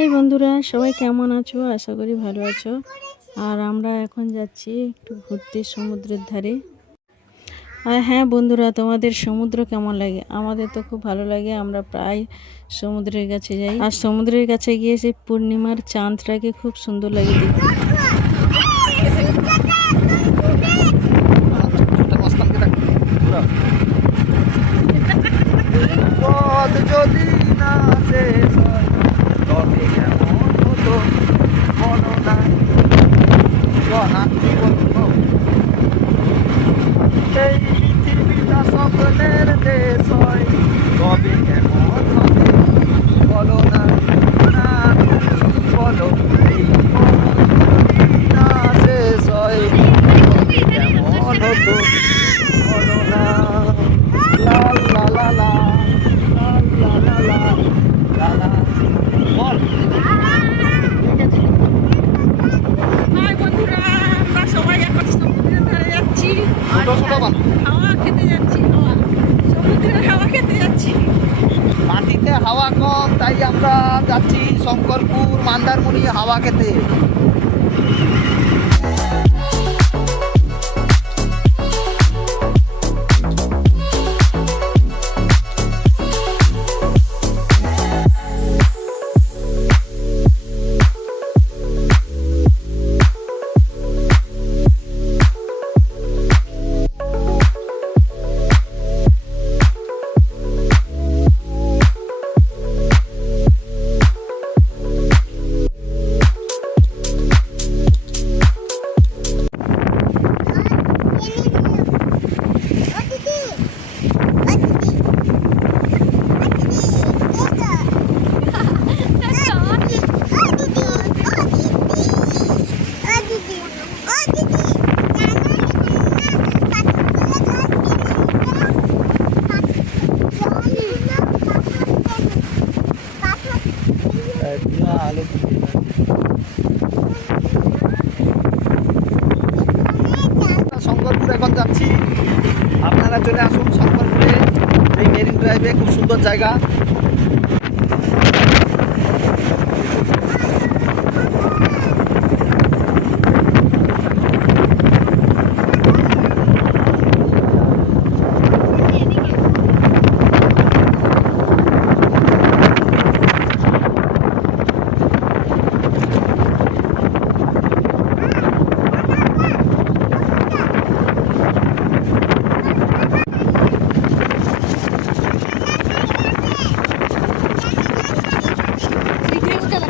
High বন্ধুরা, সবাই কেমন আছো? আশা করি ভালো আছো। আর আমরা এখন যাচ্ছি একটু ঘুরতে সমুদ্রের ধারে। আর হ্যাঁ বন্ধুরা, তোমাদের সমুদ্র কেমন লাগে? আমাদের তো খুব ভালো লাগে। আমরা প্রায় সমুদ্রের কাছে যাই। আর সমুদ্রের কাছে গিয়ে সেই পূর্ণিমার চাঁদটাকে খুব সুন্দর লাগে দেখতে। যদি না শেষ হয় তবে কেমন হতো বলো না। এই পৃথিবীটা স্বপ্নের দেশ হয় তবে কেমন হবে বলো না। না তুমি বলো এই যদি না শেষ হয় তবে কেমন হতো বলো না। লা লা লা লা লা লা লা লা লা বল। হাই বন্ধুরা, আমরা সবাই এখন সমুদ্রের ধারে যাচ্ছি। হাওয়া খেতে যাচ্ছি। সমুদ্রের হাওয়া খেতে যাচ্ছি। মাটিতে হাওয়া কম, তাই আমরা যাচ্ছি শঙ্করপুর মন্দারমণি হাওয়া খেতে। শঙ্করপুর এখন যাচ্ছি, আপনারা চলে আসুন শঙ্করপুরে। এই মেরিন ড্রাইভে খুব সুন্দর জায়গা।